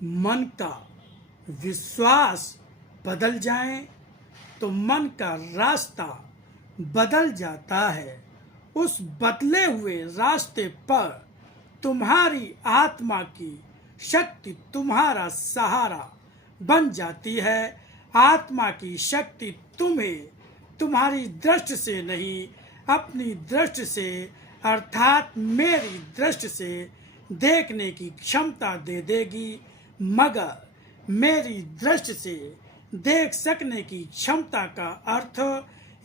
मन का विश्वास बदल जाए तो मन का रास्ता बदल जाता है। उस बदले हुए रास्ते पर तुम्हारी आत्मा की शक्ति तुम्हारा सहारा बन जाती है। आत्मा की शक्ति तुम्हें तुम्हारी दृष्टि से नहीं, अपनी दृष्टि से अर्थात मेरी दृष्टि से देखने की क्षमता दे देगी। मगर मेरी दृष्टि से देख सकने की क्षमता का अर्थ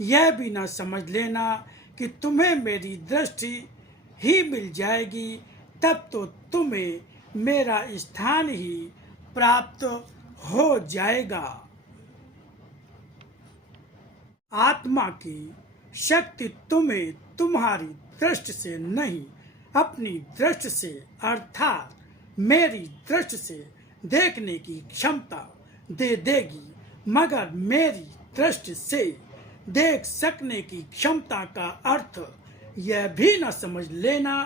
यह भी न समझ लेना कि तुम्हें मेरी दृष्टि ही मिल जाएगी, तब तो तुम्हें मेरा स्थान ही प्राप्त हो जाएगा। आत्मा की शक्ति तुम्हें तुम्हारी दृष्टि से नहीं, अपनी दृष्टि से अर्थात मेरी दृष्टि से देखने की क्षमता दे देगी। मगर मेरी दृष्टि से देख सकने की क्षमता का अर्थ यह भी न समझ लेना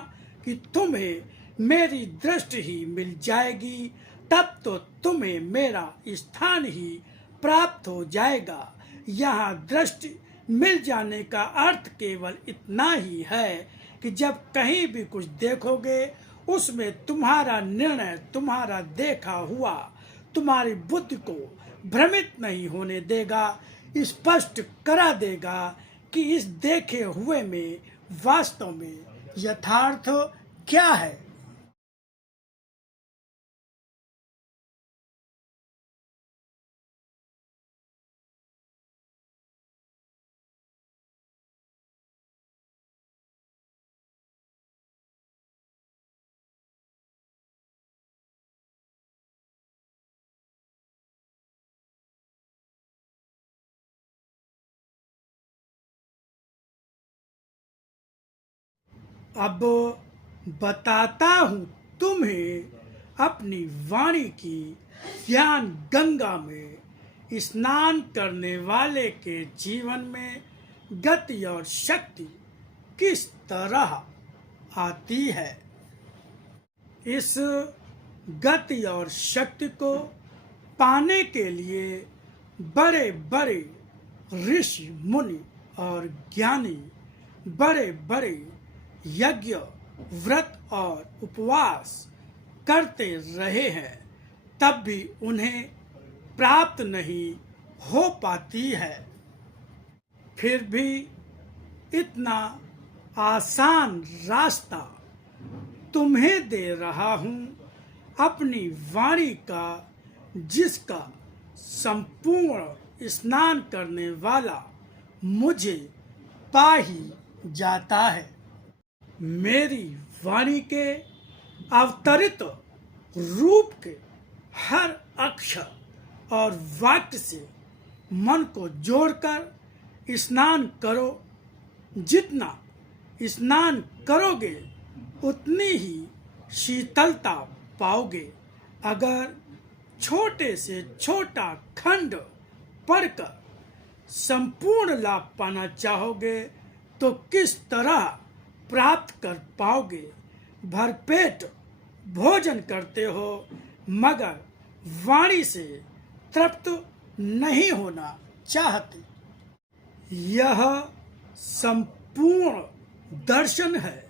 कि तुम्हें मेरी दृष्टि ही मिल जाएगी, तब तो तुम्हें मेरा स्थान ही प्राप्त हो जाएगा। यहाँ दृष्टि मिल जाने का अर्थ केवल इतना ही है कि जब कहीं भी कुछ देखोगे उसमें तुम्हारा निर्णय, तुम्हारा देखा हुआ तुम्हारी बुद्धि को भ्रमित नहीं होने देगा, स्पष्ट करा देगा कि इस देखे हुए में वास्तव में यथार्थ क्या है। अब बताता हूँ तुम्हें अपनी वाणी की ज्ञान गंगा में स्नान करने वाले के जीवन में गति और शक्ति किस तरह आती है। इस गति और शक्ति को पाने के लिए बड़े बड़े ऋषि मुनि और ज्ञानी बड़े बड़े यज्ञ, व्रत और उपवास करते रहे हैं, तब भी उन्हें प्राप्त नहीं हो पाती है। फिर भी इतना आसान रास्ता तुम्हें दे रहा हूँ, अपनी वाणी का, जिसका संपूर्ण स्नान करने वाला मुझे पा ही जाता है। मेरी वाणी के अवतरित रूप के हर अक्षर और वाक्य से मन को जोड़कर स्नान करो। जितना स्नान करोगे उतनी ही शीतलता पाओगे। अगर छोटे से छोटा खंड पढ़कर संपूर्ण लाभ पाना चाहोगे तो किस तरह प्राप्त कर पाओगे। भरपेट भोजन करते हो मगर वाणी से तृप्त नहीं होना चाहते। यह संपूर्ण दर्शन है।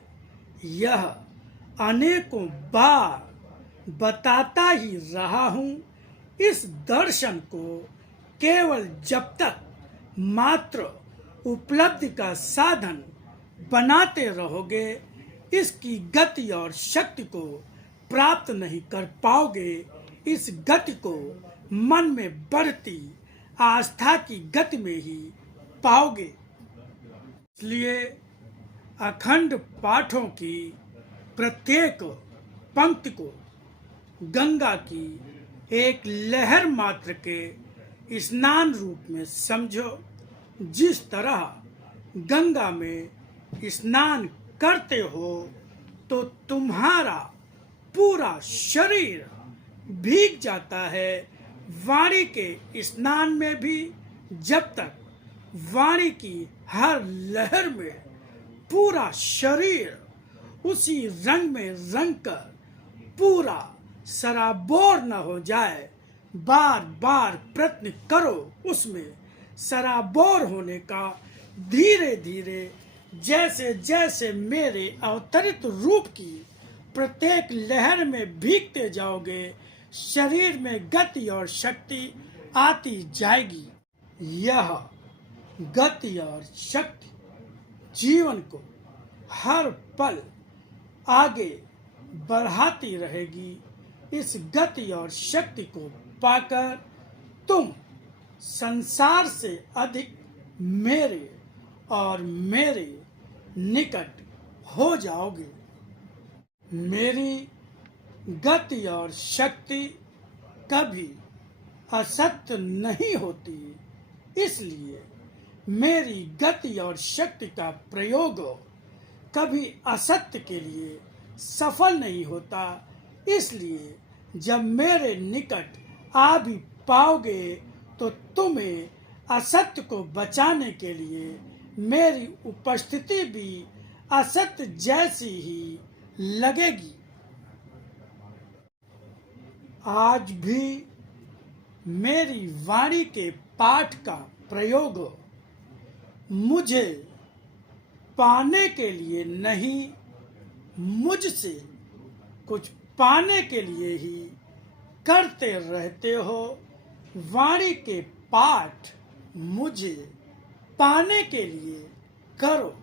यह अनेकों बार बताता ही रहा हूँ। इस दर्शन को केवल जब तक मात्र उपलब्धि का साधन बनाते रहोगे, इसकी गति और शक्ति को प्राप्त नहीं कर पाओगे। इस गति को मन में बढ़ती आस्था की गति में ही पाओगे। इसलिए अखंड पाठों की प्रत्येक पंक्ति को गंगा की एक लहर मात्र के स्नान रूप में समझो। जिस तरह गंगा में स्नान करते हो तो तुम्हारा पूरा शरीर भीग जाता है। वाणी के स्नान में भी जब तक वाणी की हर लहर में पूरा शरीर उसी रंग में रंग कर पूरा सराबोर न हो जाए, बार बार प्रयत्न करो उसमें सराबोर होने का। धीरे धीरे जैसे जैसे मेरे अवतरित रूप की प्रत्येक लहर में भीगते जाओगे, शरीर में गति और शक्ति आती जाएगी। यह गति और शक्ति जीवन को हर पल आगे बढ़ाती रहेगी। इस गति और शक्ति को पाकर तुम संसार से अधिक मेरे और मेरे निकट हो जाओगे। मेरी गति और शक्ति कभी असत्य नहीं होती, इसलिए मेरी गति और शक्ति का प्रयोग कभी असत्य के लिए सफल नहीं होता। इसलिए जब मेरे निकट आ भी पाओगे तो तुम्हें असत्य को बचाने के लिए मेरी उपस्थिति भी असत्य जैसी ही लगेगी। आज भी मेरी वाणी के पाठ का प्रयोग मुझे पाने के लिए नहीं, मुझसे कुछ पाने के लिए ही करते रहते हो। वाणी के पाठ मुझे पाने के लिए करो।